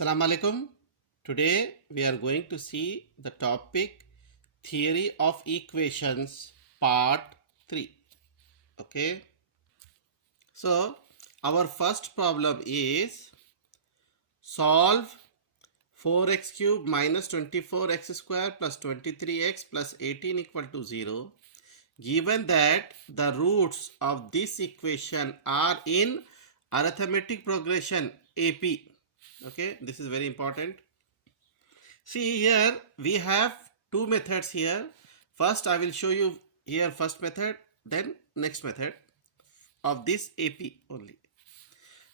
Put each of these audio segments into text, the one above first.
Assalamu alaikum. Today we are going to see the topic Theory of Equations Part 3. Okay. So our first problem is solve 4x cube minus 24x square plus 23x plus 18 equal to 0. Given that the roots of this equation are in arithmetic progression AP. Okay, this is very important. See here we have two methods here. First I will show you here first method, then next method of this AP only.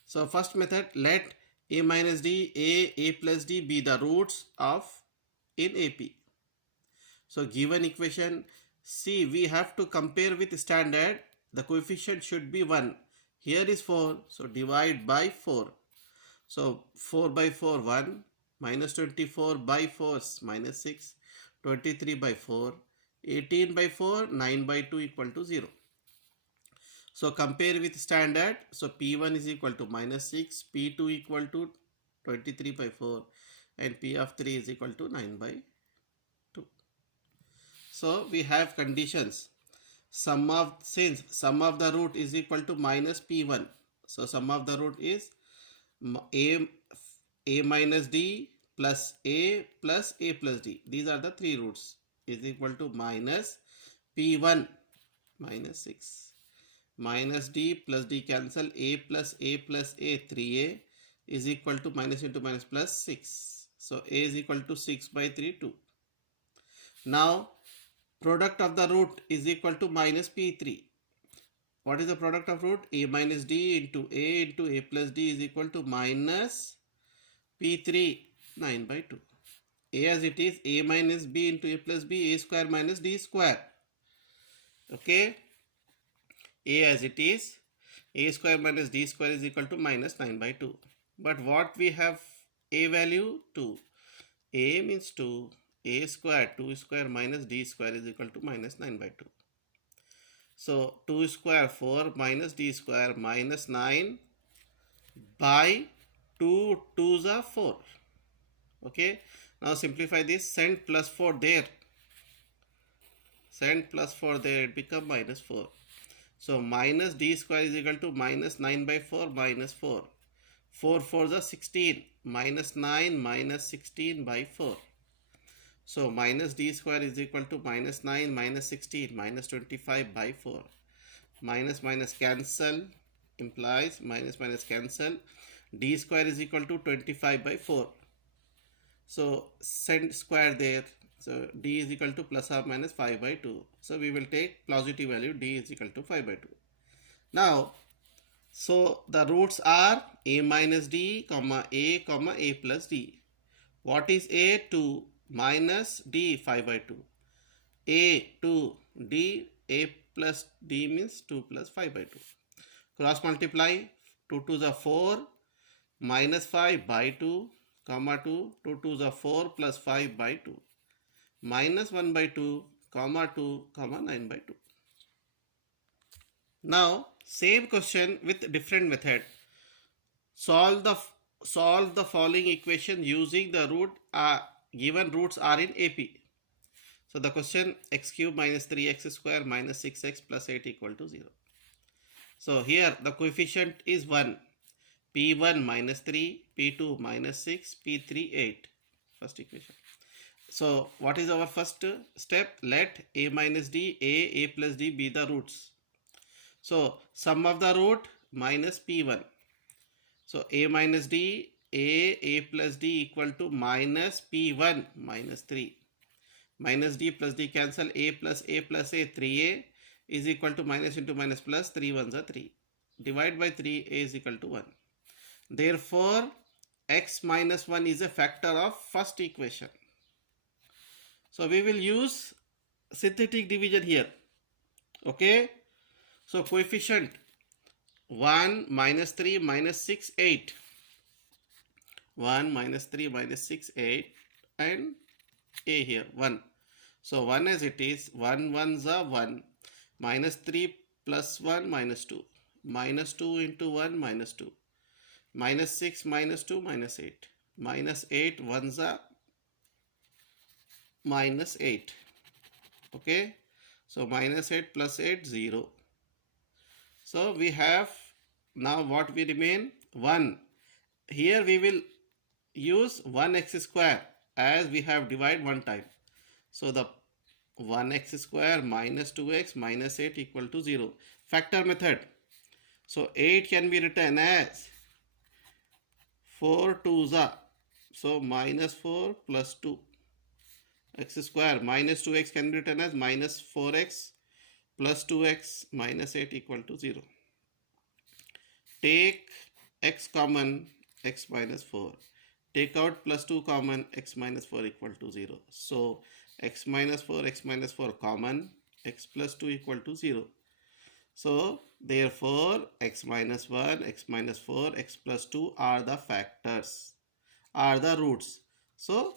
So first method, let a minus d, a plus d be the roots of in AP. So given equation, see we have to compare with standard. The coefficient should be 1. Here is 4, so divide by 4. So 4 by 4 1, minus 24 by 4 minus 6, 23 by 4, 18 by 4, 9 by 2 equal to 0. So compare with standard. So P1 is equal to minus 6, P2 equal to 23 by 4 and P of 3 is equal to 9 by 2. So we have conditions. Since sum of the root is equal to minus P1. So sum of the root is a minus d plus a plus d. These are the three roots, is equal to minus P1 minus 6 minus d plus d cancel, a plus a 3a is equal to minus into minus plus 6. So a is equal to 6 by 3 2. Now product of the root is equal to minus P3. What is the product of root? A minus d into a plus d is equal to minus P3 9 by 2. A as it is, a minus b into a plus b, a square minus d square. Okay. A as it is, a square minus d square is equal to minus 9 by 2. But what we have a value? 2. A means 2. A square, 2 square minus d square is equal to minus 9 by 2. So 2 square 4 minus d square minus 9 by 2 2s are 4. Okay. Now simplify this. Send plus 4 there. Send plus 4 there. It become minus 4. So minus d square is equal to minus 9 by 4 minus 4. 4 4s are 16. Minus 9 minus 16 by 4. So minus d square is equal to minus 9 minus 16 minus 25 by 4. Minus minus cancel implies minus minus cancel. D square is equal to 25 by 4. So send square there. So d is equal to plus or minus 5 by 2. So we will take positive value, d is equal to 5 by 2. Now, so the roots are a minus d, comma a plus d. What is a? 2 minus d 5 by 2. A 2 d, a plus d means 2 plus 5 by 2. Cross multiply. 2 2s are 4 minus 5 by 2 comma 2. 2 2s are 4 plus 5 by 2 minus 1 by 2 comma 2 comma 9 by 2. Now same question with different method. Solve the following equation using the root given roots are in AP. So the question, x cube minus 3x square minus 6x plus 8 equal to 0. So here the coefficient is 1. P1 minus 3, P2 minus 6, P3 8. First equation. So what is our first step? Let a minus d, a plus d be the roots. So sum of the root minus P1. So a minus d, a plus d equal to minus P1 minus 3. Minus d plus d cancel, a plus a 3a is equal to minus into minus plus, 3 1s are 3. Divide by 3, a is equal to 1. Therefore x minus 1 is a factor of first equation. So we will use synthetic division here. Okay. So coefficient 1 minus 3 minus 6 8. 1 minus 3 minus 6 8 and a here 1. So 1 as it is, 1 1s are 1, minus 3 plus 1 minus 2, minus 2 into 1 minus 2, minus 6 minus 2 minus 8. minus 8 ones are minus 8. Okay, so minus 8 plus 8 0. So we have now what we remain 1. Here we will use 1x square as we have divided one time. So the 1x square minus 2x minus 8 equal to 0. Factor method. So 8 can be written as 4 2s are. So minus 4 plus 2 x square minus 2x can be written as minus 4x plus 2x minus 8 equal to 0. Take x common, x minus 4. Take out plus 2 common, x minus 4 equal to 0. So x minus 4 common, x plus 2 equal to 0. So therefore x minus 1, x minus 4, x plus 2 are the factors, are the roots. So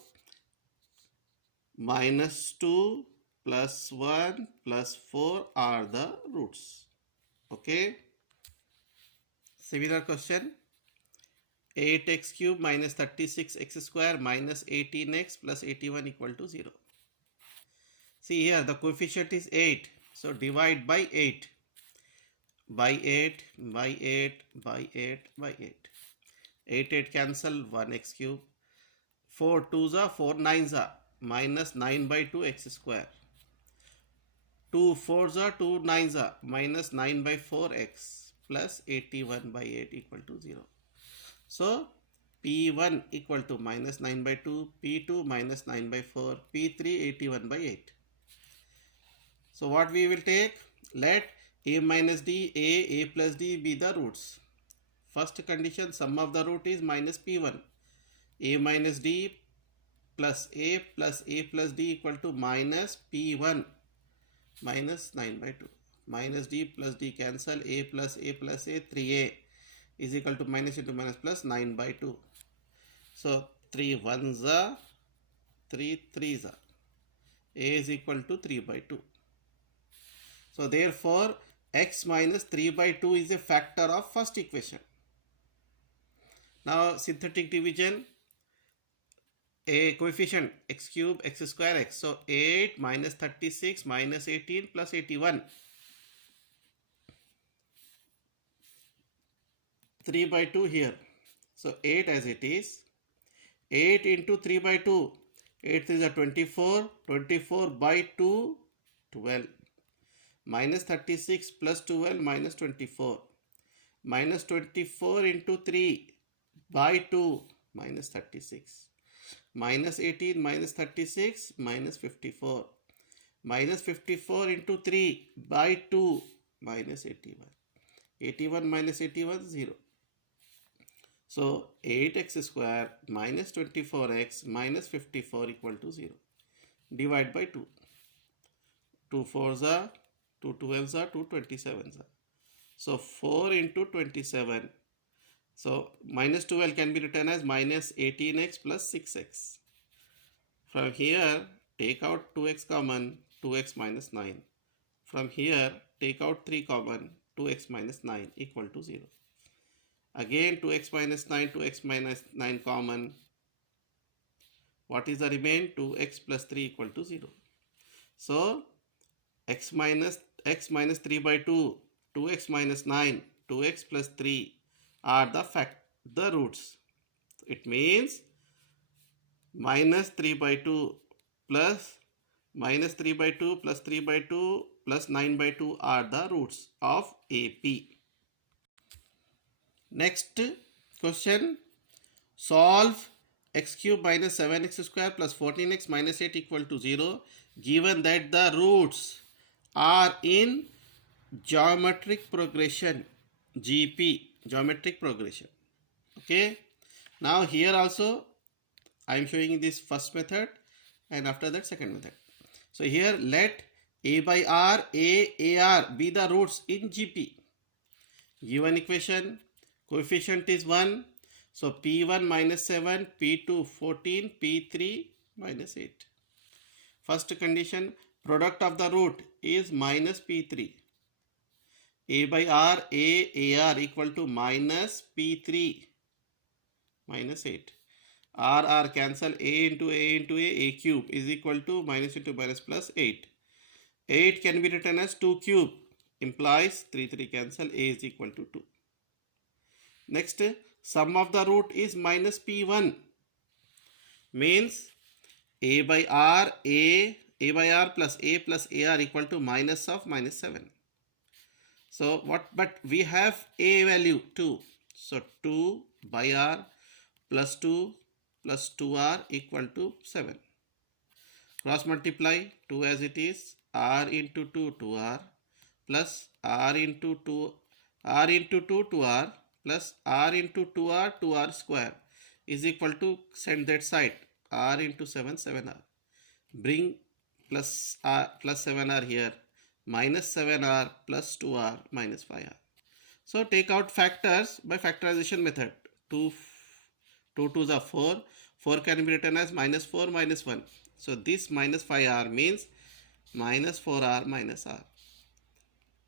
minus 2 plus 1 plus 4 are the roots. Okay. Similar question. 8x cube minus 36x square minus 18x plus 81 equal to 0. See here the coefficient is 8. So divide by 8. By 8, by 8, by 8, by 8. 8 cancel 1x cube. 4 2s are 4 9s are minus 9 by 2 x square. 2 4s are 2 9s are minus 9 by 4 x plus 81 by 8 equal to 0. So P1 equal to minus 9 by 2, P2 minus 9 by 4, P3 81 by 8. So what we will take? Let a minus d, a plus d be the roots. First condition, sum of the root is minus P1. A minus d plus a plus d equal to minus P1 minus 9 by 2. Minus d plus d cancel, a plus a, 3a is equal to minus into minus plus 9 by 2. So 3 1s are, 3 3s are. A is equal to 3 by 2. So therefore x minus 3 by 2 is a factor of first equation. Now synthetic division, a coefficient x cube x square x. So 8 minus 36 minus 18 plus 81. 3 by 2 here. So 8 as it is. 8 into 3 by 2. 8 is a 24. 24 by 2, 12. Minus 36 plus 12 minus 24. Minus 24 into 3 by 2 minus 36. Minus 18 minus 36 minus 54. Minus 54 into 3 by 2 minus 81. 81 minus 81 0. So 8x square minus 24x minus 54 equal to 0. Divide by 2. 2 4s are, 2 12s are, 2 27s are. So 4 into 27. So minus 12 can be written as minus 18x plus 6x. From here take out 2x common, 2x minus 9. From here take out 3 common, 2x minus 9 equal to 0. Again 2x minus 9, 2x minus 9 common. What is the remain? 2x plus 3 equal to 0. So x minus 3 by 2, 2x minus 9, 2x plus 3 are the roots. It means minus 3 by 2 plus minus 3 by 2 plus 3 by 2 plus 9 by 2 are the roots of AP. Next question, solve x cube minus 7x square plus 14x minus 8 equal to 0 given that the roots are in geometric progression, GP, geometric progression. Okay, now here also I am showing this first method and after that second method. So here let a by r, AR be the roots in GP. Given equation, coefficient is 1. So P1 minus 7, P2 14, P3 minus 8. First condition, product of the root is minus P3. A by r, AR equal to minus P3 minus 8. R cancel, a into a cube is equal to minus into minus plus 8. 8 can be written as 2 cube, implies 3 cancel, a is equal to 2. Next, sum of the root is minus p1, means a by r, a by r plus a are equal to minus of minus 7. So but we have a value 2. So 2 by r plus 2 plus 2r equal to 7. Cross multiply 2 as it is, r into 2 2r plus r into 2 2r plus r into 2r 2r square is equal to, send that side, r into 7 7r. Bring plus 7r here, minus 7r plus 2r minus 5r. So take out factors by factorization method. 2 2s are 4. 4 can be written as minus 4 minus 1. So this minus 5r means minus 4r minus r.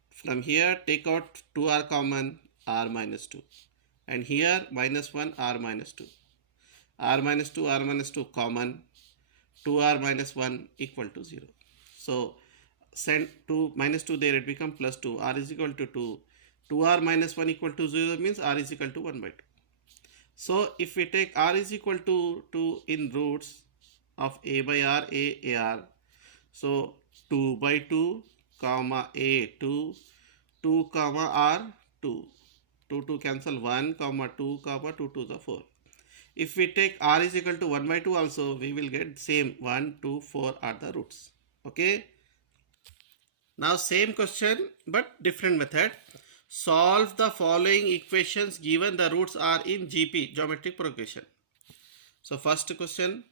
From here take out 2r common, r minus 2. And here minus 1, r minus 2. R minus 2 common, 2r minus 1 equal to 0. So send 2 minus 2 there, it becomes plus 2, r is equal to 2. 2r minus 1 equal to 0 means r is equal to 1 by 2. So if we take r is equal to 2 in roots of a by r, a r, so 2 by 2 comma a 2, 2 comma r 2, 2 cancel, 1 comma 2 comma 2 to the 4. If we take r is equal to 1 by 2 also, we will get same 1, 2, 4 are the roots. Okay. Now same question but different method. Solve the following equations given the roots are in GP, geometric progression. So first question,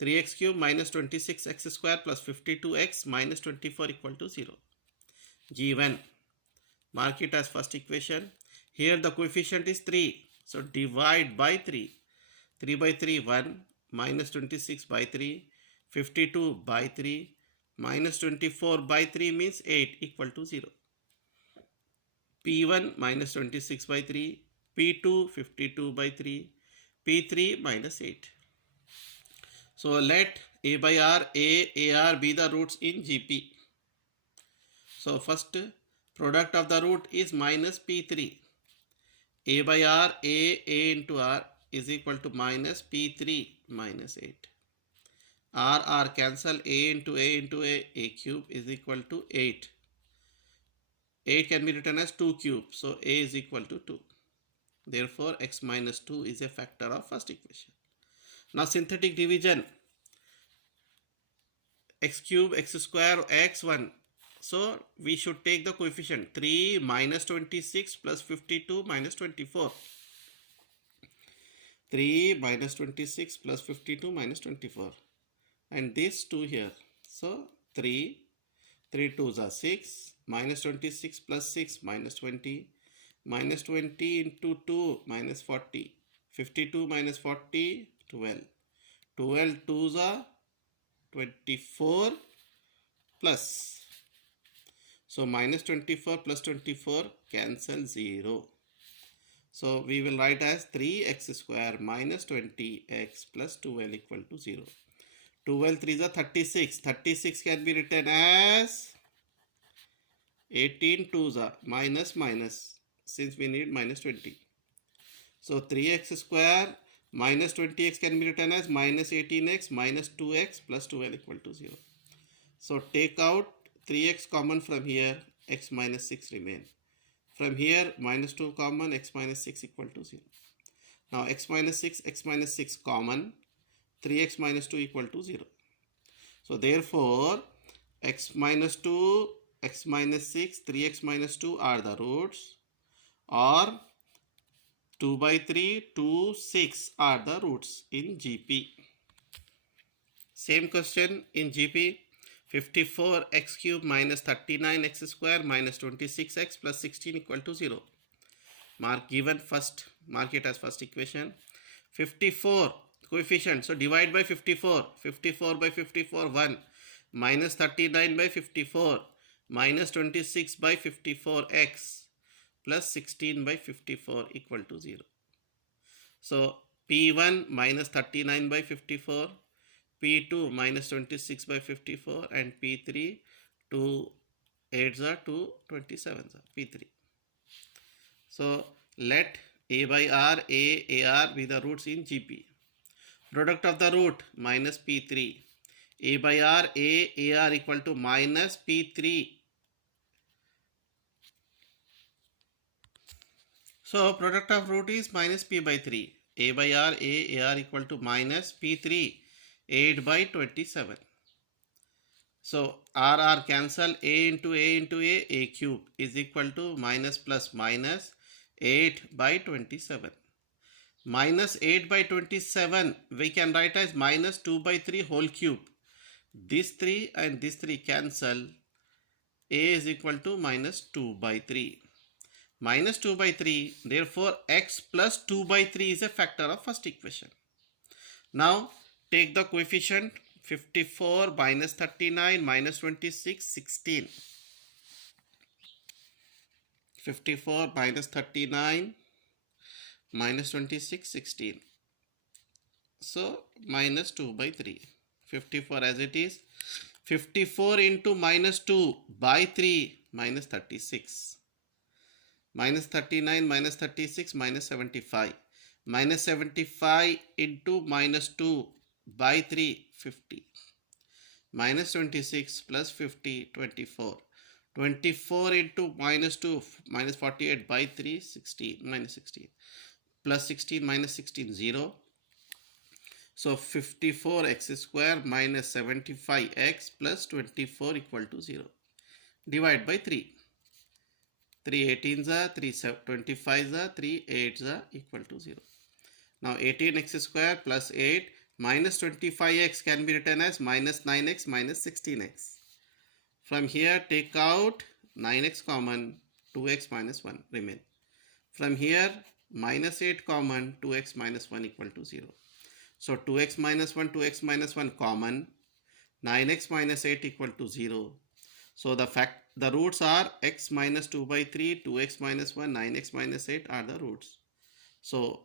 3x cube minus 26x square plus 52x minus 24 equal to 0. Given. Mark it as first equation. Here the coefficient is 3. So divide by 3. 3 by 3, 1, minus 26 by 3, 52 by 3, minus 24 by 3 means 8 equal to 0. P1 minus 26 by 3, P2 52 by 3, P3 minus 8. So let a by r, AR be the roots in GP. So first product of the root is minus P3. A by r, A into r is equal to minus P3 minus 8. R cancel, a into a cube is equal to 8. 8 can be written as 2 cube. So a is equal to 2. Therefore x minus 2 is a factor of first equation. Now synthetic division. X cube, x square, x1. So we should take the coefficient 3 minus 26 plus 52 minus 24. 3 minus 26 plus 52 minus 24. And this 2 here. So 3 2s are 6, minus 26 plus 6 minus 20, minus 20 into 2 minus 40, 52 minus 40, 12. 12 2s are 24 plus. So minus 24 plus 24 cancel 0. So we will write as 3x square minus 20x plus 12 equal to 0. 12 3s are 36. 36 can be written as 18 2s are minus since we need minus 20. So 3x square minus 20x can be written as minus 18x minus 2x plus 12 equal to 0. So take out 3x common from here, x minus 6 remain. From here minus 2 common, x minus 6 equal to 0. Now x minus 6 common, 3x minus 2 equal to 0. So therefore x minus 2, x minus 6, 3x minus 2 are the roots, or 2 by 3, 2, 6 are the roots in GP. Same question in GP. 54x cube minus 39x square minus 26x plus 16 equal to 0. Mark given first, mark it as first equation. 54 coefficient, so divide by 54. 54 by 54, 1. Minus 39 by 54, minus 26 by 54x plus 16 by 54 equal to 0. So P1 minus 39 by 54, P2 minus 26 by 54, and P3 2 8s are 2 27s are P3. So let A by R, A, AR be the roots in GP. Product of the root minus P3. A by R, A, AR equal to minus P3. So product of root is minus P by 3. A by R, A, AR equal to minus P3. 8 by 27. So R cancel, A into A cube is equal to minus plus minus 8 by 27. Minus 8 by 27 we can write as minus 2 by 3 whole cube. This 3 and this 3 cancel. A is equal to minus 2 by 3. Minus 2 by 3, therefore x plus 2 by 3 is a factor of first equation. Now take the coefficient 54 minus 39 minus 26, 16. 54 minus 39 minus 26, 16. So minus 2 by 3. 54 as it is. 54 into minus 2 by 3 minus 36. Minus 39 minus 36 minus 75. Minus 75 into minus 2 by 3, 50. Minus 26 plus 50, 24. 24 into minus 2, minus 48 by 3, 16, minus 16. Plus 16 minus 16, 0. So 54x square minus 75x plus 24 equal to 0. Divide by 3. 3 18s are, 3 25s are, 3 8s are equal to 0. Now 18x square plus 8 minus 25x can be written as minus 9x minus 16x. From here take out 9x common, 2x minus 1 remain. From here minus 8 common, 2x minus 1 equal to 0. So 2x minus 1, 2x minus 1 common, 9x minus 8 equal to 0. So the roots are x minus 2 by 3, 2x minus 1, 9x minus 8 are the roots. So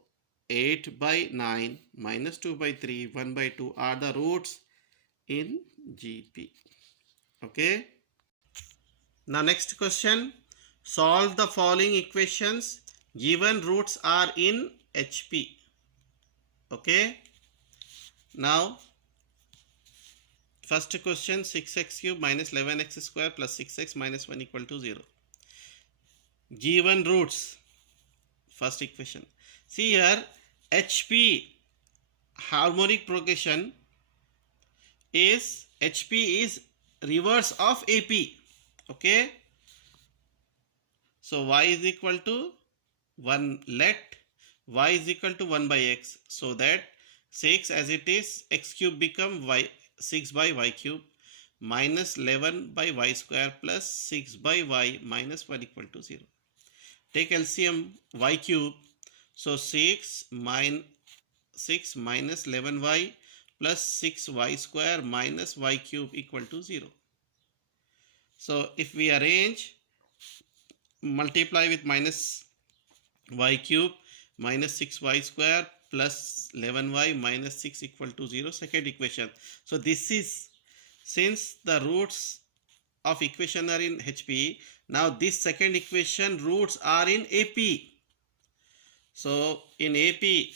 8 by 9 minus 2 by 3, 1 by 2 are the roots in GP. Okay. Now next question. Solve the following equations given roots are in HP. Okay. Now first question, 6x cube minus 11x square plus 6x minus 1 equal to 0. Given roots, first equation. See here, HP harmonic progression is, HP is reverse of AP. Okay. So y is equal to 1, let y is equal to 1 by x, so that 6 as it is, x cube become y, 6 by y cube minus 11 by y square plus 6 by y minus 1 equal to 0. Take LCM y cube. So 6 minus 11y plus 6y square minus y cube equal to 0. So if we arrange, multiply with minus y cube minus 6y square plus 11y minus 6 equal to 0, second equation. So this is, since the roots of equation are in HP, now this second equation roots are in AP. So in AP,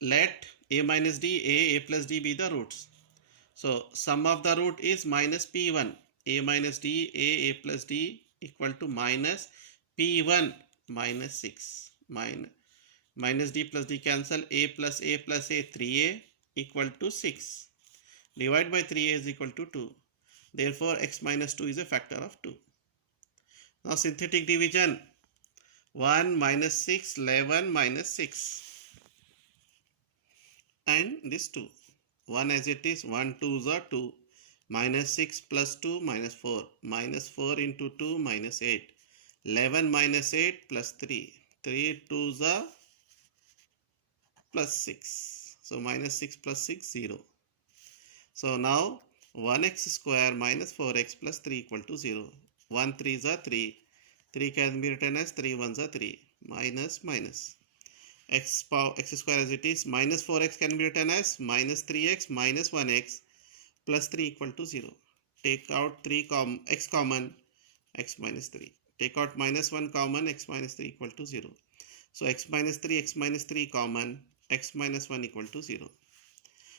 let a minus d, a plus d be the roots. So sum of the root is minus P1, a minus d, a plus d equal to minus P1 minus 6, minus d plus d cancel, a plus a, 3a equal to 6. Divide by 3a is equal to 2. Therefore x minus 2 is a factor of 2. Now synthetic division, 1 minus 6, 11 minus 6. And this 2. 1 as it is, 1 2s are 2. Minus 6 plus 2 minus 4. Minus 4 into 2 minus 8. 11 minus 8 plus 3. 3 2s are plus 6. So minus 6 plus 6, 0. So now 1x square minus 4x plus 3 equal to 0. 1 3s are 3. 3 can be written as 3 1s are 3. Minus minus. x square as it is, minus 4x can be written as minus 3x minus 1x plus 3 equal to 0. Take out x common, x minus 3. Take out minus 1 common, x minus 3 equal to 0. So x minus 3 common, x minus 1 equal to 0.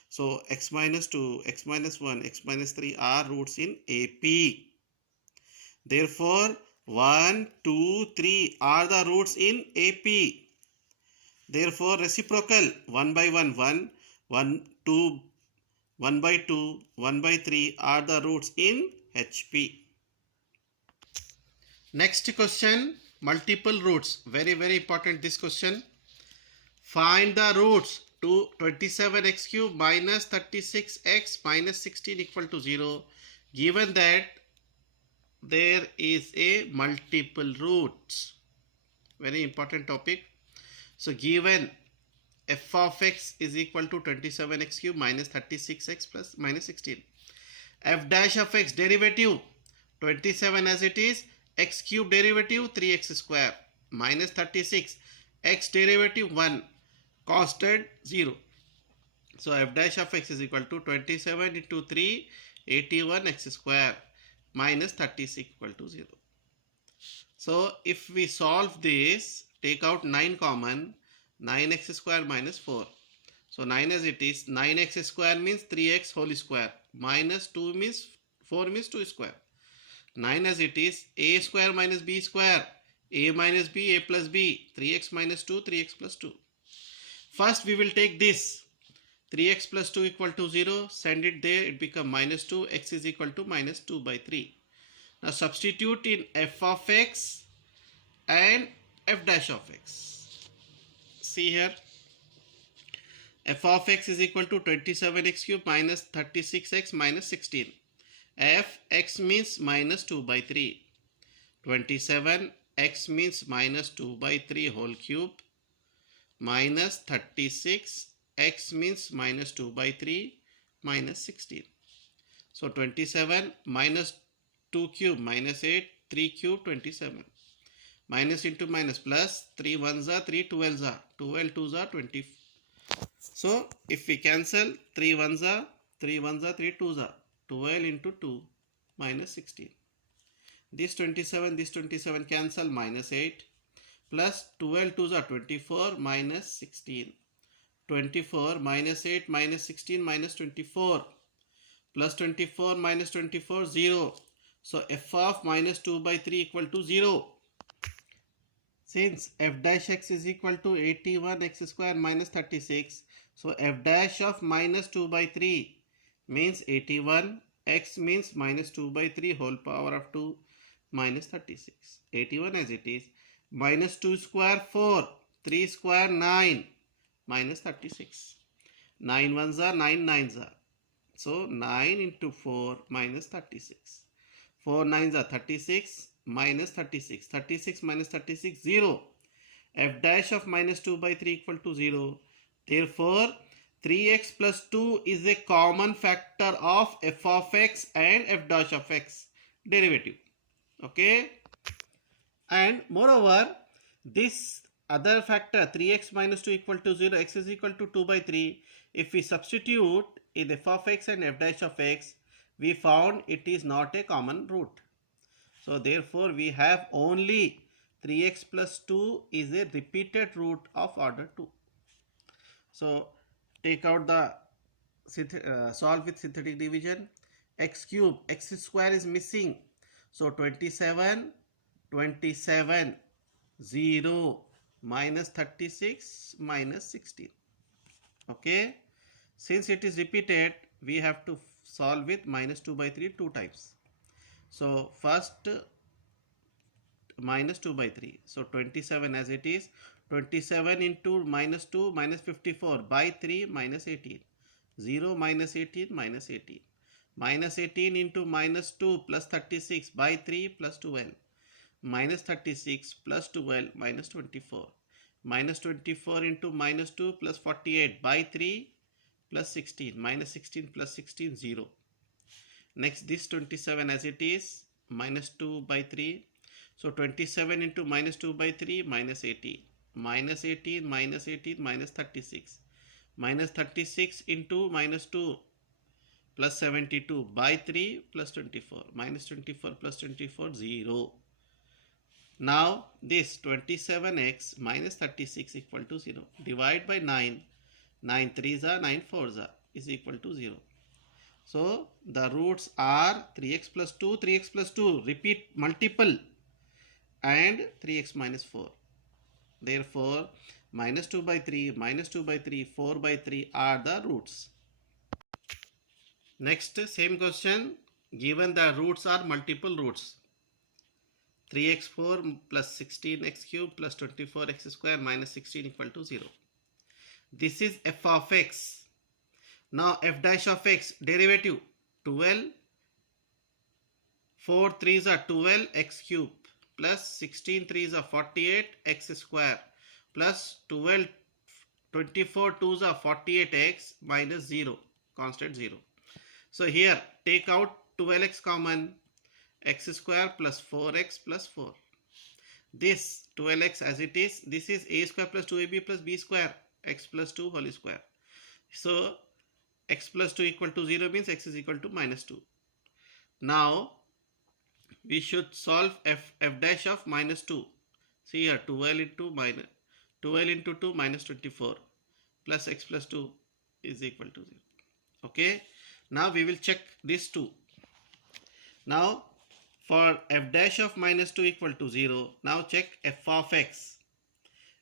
So x minus 2, x minus 1, x minus 3 are roots in AP. Therefore 1, 2, 3 are the roots in AP. Therefore reciprocal 1 by 1, 1, 1, 2, 1 by 2, 1 by 3 are the roots in HP. Next question, multiple roots. Very, very important this question. Find the roots to 27x cube minus 36x minus 16 equal to 0. Given that there is a multiple roots. Very important topic. So given f of x is equal to 27x cube minus 36x plus minus 16. F dash of x derivative 27 as it is, x cube derivative 3x square minus 36, x derivative 1, constant 0. So f dash of x is equal to 27 into 3, 81 x square minus 36 equal to 0. So if we solve this, take out 9 common, 9x square minus 4. So 9 as it is, 9x square means 3x whole square minus 2 means 4 means 2 square. 9 as it is, a square minus b square, a minus b, a plus b, 3x minus 2, 3x plus 2. First we will take this, 3x plus 2 equal to 0, send it there, it become minus 2, x is equal to minus 2 by 3. Now substitute in f of x and f dash of x. See here, f of x is equal to 27x cube minus 36x minus 16. F x means minus 2 by 3. 27 x means minus 2 by 3 whole cube minus 36 x means minus 2 by 3 minus 16. So 27 minus 2 cube minus 8, 3 cube 27. Minus into minus plus, 3 1s are 3 12s are, 12 2s are 20. So if we cancel, 3 1s are 3 1s are 3 2s are, 12 into 2 minus 16. This 27 cancel, minus 8 plus 12 2s are 24 minus 16. 24 minus 8 minus 16 minus 24 plus 24 minus 24 0. So f of minus 2 by 3 equal to 0. Since f dash x is equal to 81 x square minus 36, so f dash of minus 2 by 3 means 81, x means minus 2 by 3 whole power of 2 minus 36. 81 as it is, minus 2 square 4, 3 square 9, minus 36. 9 1s are 9 9s are. So 9 into 4 minus 36. 4 9s are 36 minus 36. 36 minus 36 0. F dash of minus 2 by 3 equal to 0. Therefore 3x plus 2 is a common factor of f of x and f dash of x derivative. Okay. And moreover, this other factor 3x minus 2 equal to 0, x is equal to 2 by 3. If we substitute in f of x and f dash of x, we found it is not a common root. So therefore we have only 3x plus 2 is a repeated root of order 2. So take out the solve with synthetic division. X cube, x square is missing. So 27 0 minus 36 minus 16. Okay. Since it is repeated, we have to solve with minus 2 by 3 two times. So first minus 2 by 3. So 27 as it is. 27 into minus 2 minus 54 by 3 minus 18. 0 minus 18 minus 18. Minus 18 into minus 2 plus 36 by 3 plus 12. Minus 36 plus 12 minus 24. Minus 24 into minus 2 plus 48 by 3 plus 16. Minus 16 plus 16 0. Next this 27 as it is, minus 2 by 3. So 27 into minus 2 by 3 minus 18. minus 18, minus 18, minus 36. Minus 36 into minus 2 plus 72 by 3 plus 24. Minus 24 plus 24, 0. Now this 27x minus 36 equal to 0. Divide by 9. 9 3s are 9 4s are is equal to 0. So the roots are 3x plus 2, 3x plus 2. Repeat multiple and 3x minus 4. Therefore, minus 2 by 3, minus 2 by 3, 4 by 3 are the roots. Next, same question. Given the roots are multiple roots. 3x4 plus 16x cube plus 24x square minus 16 equal to 0. This is f of x. Now f dash of x derivative 12. 4 3s are 12 x cube plus 16 3s are 48 x square plus 12 24 2s are 48x minus 0 constant 0. So here take out 12x common, x square plus 4x plus 4. This 12x as it is, this is a square plus 2ab plus b square, x plus 2 whole square. So x plus 2 equal to 0 means x is equal to minus 2. Now we should solve f dash of minus 2. See here 12 into 2 minus 24 plus x plus 2 is equal to 0. Okay. Now we will check this 2. Now for f dash of minus 2 equal to 0, now check f of x.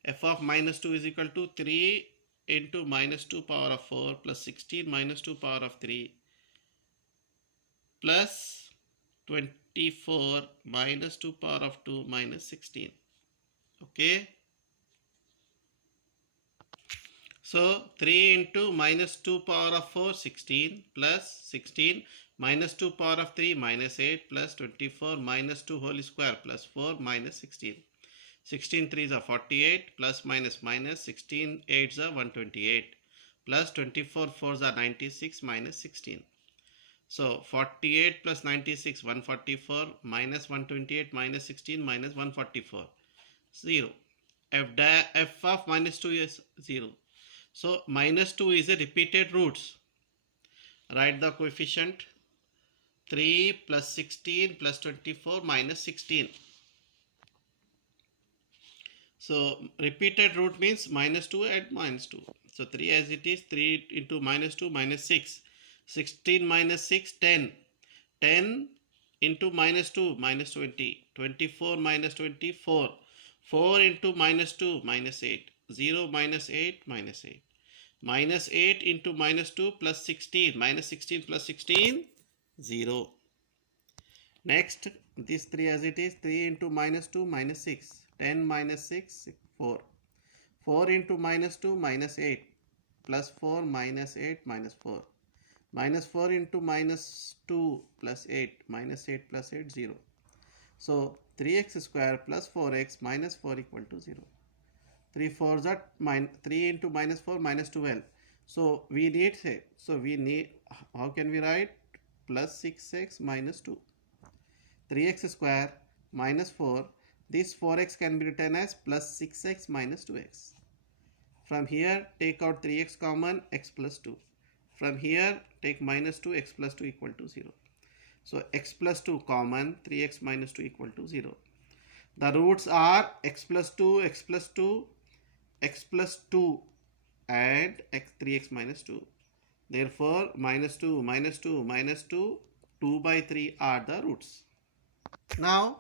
F of minus 2 is equal to 3 into minus 2 power of 4 plus 16 minus 2 power of 3 plus 24 minus 2 power of 2 minus 16. Okay. So 3 into minus 2 power of 4, 16 plus 16 minus 2 power of 3 minus 8 plus 24 minus 2 whole square plus 4 minus 16. 16 3s are 48 plus minus minus 16 8s are 128 plus 24 4s are 96 minus 16. So 48 plus 96 144 minus 128 minus 16 minus 144 0. F of minus 2 is 0. So minus 2 is a repeated roots. Write the coefficient 3 plus 16 plus 24 minus 16. So repeated root means minus 2 and minus 2. So 3 as it is, 3 into minus 2 minus 6. 16 minus 6 10. 10 into minus 2 minus 20. 24 minus 24. 4 into minus 2 minus 8. 0 minus 8 minus 8. Minus 8 into minus 2 plus 16. Minus 16 plus 16 0. Next this 3 as it is, 3 into minus 2 minus 6. 10 minus 6 4. 4 into minus 2 minus 8 plus 4 minus 8 minus 4. Minus 4 into minus 2 plus 8 minus 8 plus 8 0. So 3x square plus 4x minus 4 equal to 0. 3 4s are 3 into minus 4 minus 12. So we need how can we write plus 6x minus 2. 3x square minus 4. This 4x can be written as plus 6x minus 2x. From here take out 3x common, x plus 2. From here take minus 2, x plus 2 equal to 0. So x plus 2 common, 3x minus 2 equal to 0. The roots are x plus 2, x plus 2, x plus 2 and 3x minus 2. Therefore minus 2, minus 2, minus 2, 2 by 3 are the roots. Now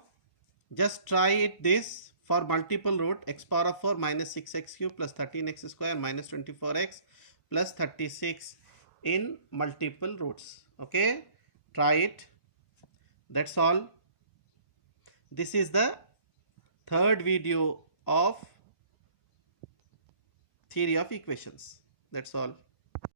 just try it this for multiple root, x power of 4 minus 6x cube plus 13x square minus 24x plus 36 in multiple roots. Okay, try it. That's all. This is the third video of theory of equations. That's all.